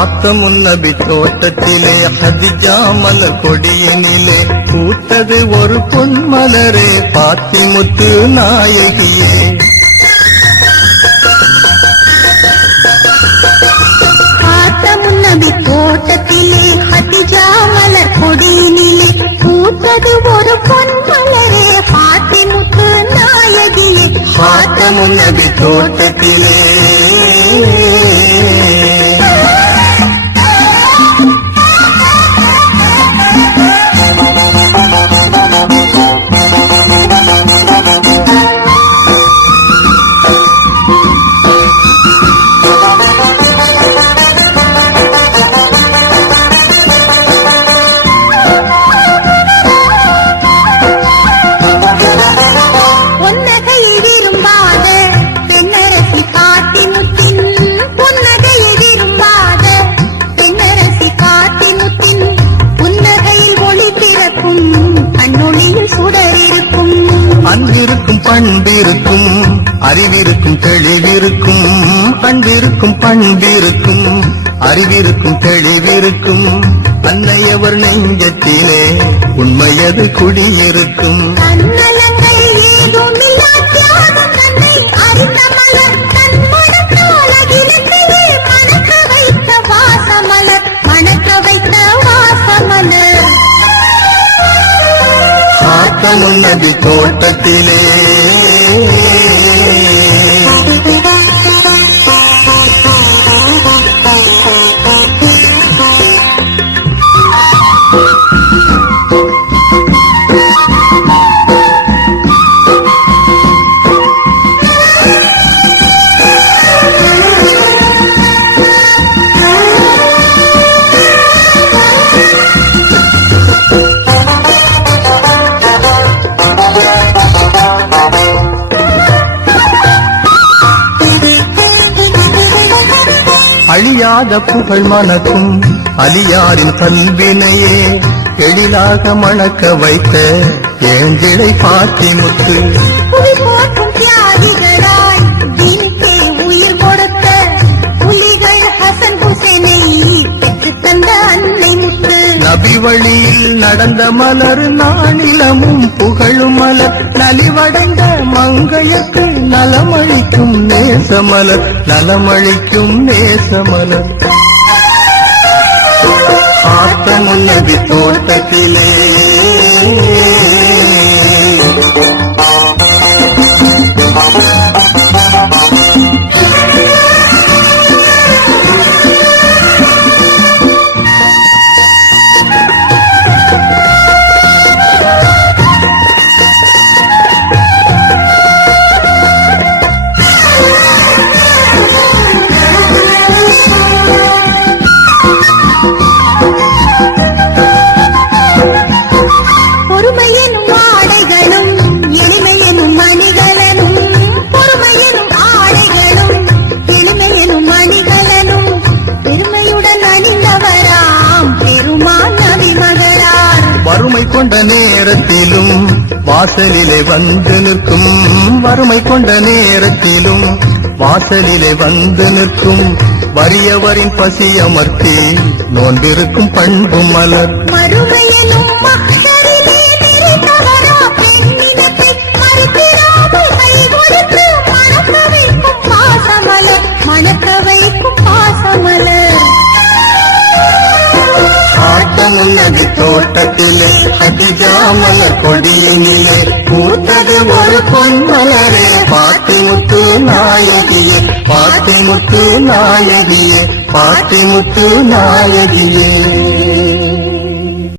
காத்தமுன் நபி தோட்டத்திலே ஹதிஜா மலர் கொடியினிலே பூத்தது ஒரு பொன்மலரே பாத்திமுத்து நாயகியே. பார்த்த முன்னபி தோட்டத்திலே ஹதிஜா மலர் கொடியினிலே பூத்தது ஒரு பொன் மலரே பாத்திமுத்து நாயகியே. காத்தமுன் நபி தோட்டத்திலே அன்பிருக்கும் பண்பிருக்கும் அறிவிருக்கும் தெளிவிருக்கும். அன்பிருக்கும் பண்பிருக்கும் அறிவிருக்கும் தெளிவிருக்கும். அன்னையவர் நெஞ்சத்திலே உண்மையது குடியிருக்கும்? அறிந்த மலர் காத்தமுன் தோட்டத்திலே. அழியாத புகழ் மணக்கும் அலியாரின் கல்வினையே எழிலாக மணக்க வைத்த ஏந்திழை பாத்தி முத்து. வழியில் நடந்த மலர் நாளிலமும் புகழும் மலர். நலிவடைந்த மங்கையக்கு நலமழிக்கும் நேசமலர். நலமழிக்கும் நேசமலர். ஆத்தமுன் தோட்டத்திலே வறுமை கொண்ட நேரத்திலும் வாசலிலே வந்து நிற்கும். வறுமை கொண்ட நேரத்திலும் வாசலிலே வந்து நிற்கும். வறியவரின் பசி அமர்த்தி நோன்பிருக்கும் பண்பு மலர். நிறைந்தவரா கொடியிலே பூத்தது ஒரு பொன்மலரே. பாட்டிமுத்து நாயகியே பாட்டிமுத்து நாயகியே பாட்டிமுத்து நாயகியே.